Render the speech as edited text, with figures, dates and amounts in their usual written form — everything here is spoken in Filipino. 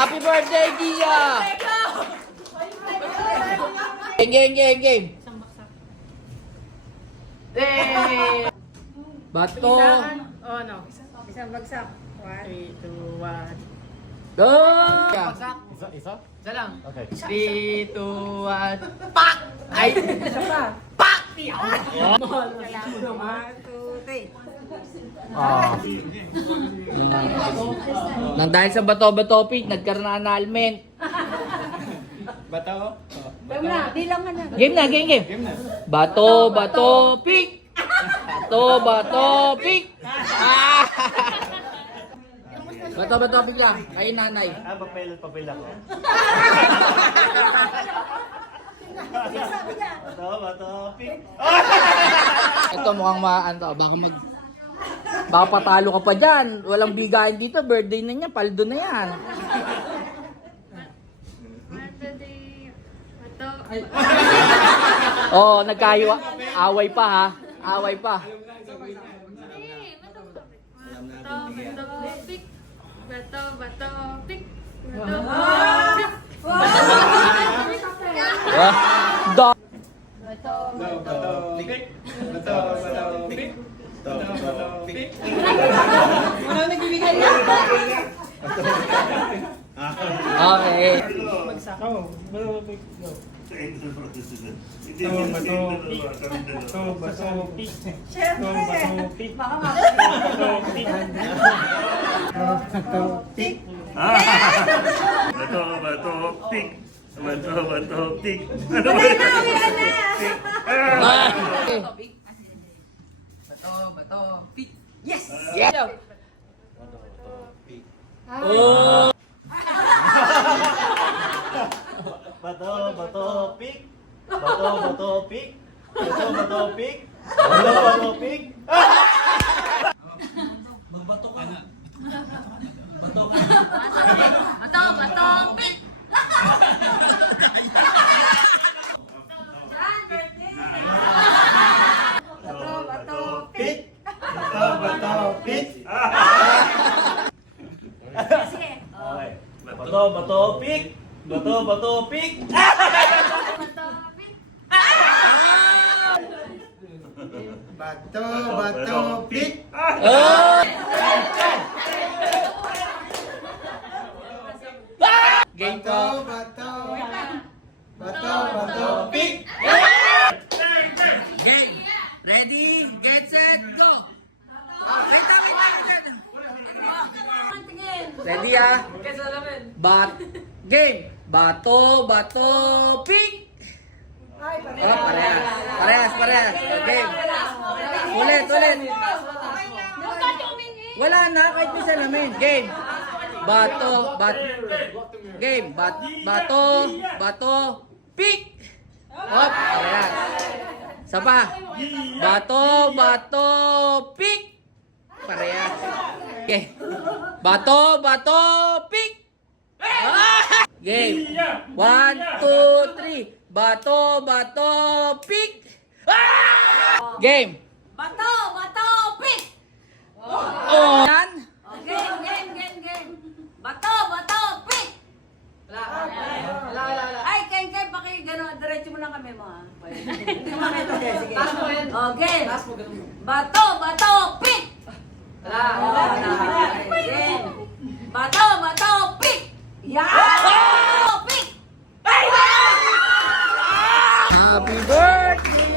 Happy birthday, Gia! Game. Bato. Oh, no. Isang bagsak. 1, 3, 2, 1. Go! Isa? Isa lang. Okay. 3, 2, 1. Pak! Ay! Isa pa. Pak! 1, 2, 3. Nang dahil sa bato-bato pick, nagkaroon na annulment. Bato? Game na, di lang na. Game na. Bato-bato pick! Bato-bato pick! Ah! Bato-bato pick lang. Kay nanay. Papel ako. Bato, pick. Ito mukhang maanto. Baka patalo ka pa dyan. Walang bigayan dito. Birthday na niya. Paldo na yan. Oh, nagkayo. Away pa ha. Away pa. Da. Okay. Bato, pick. Yes. Oh. Bato, pick. Bato, pick. Bato, pick. Bato, pick. Pick. Bato, pick. Okay. Bato, pick. Bato, pick. Bato, pick. Oh. Game to. Bato, pick. Game. Ready, get set, go. Wait. Ready ah. Game. Bato, pick. Oh, parehas. Game. Ulit. Wala na, kahit may salamin. Game. Game. Bato, pick. Hop, parehas. Sapa. Bato, pick. Parehas. Okay. Bato, pick. Ah! Game. 1, 2, 3. Bato, pick. Ah! Game. Bato, pick! Oh. Yan. Game. Bato, pick! Ay, kay, gano'n, diretso mo lang kami mo, ha? Hindi mo makita, sige. Oh, game. Bato, pick! Game. Bato, pick! Yan! Pick! Happy birthday!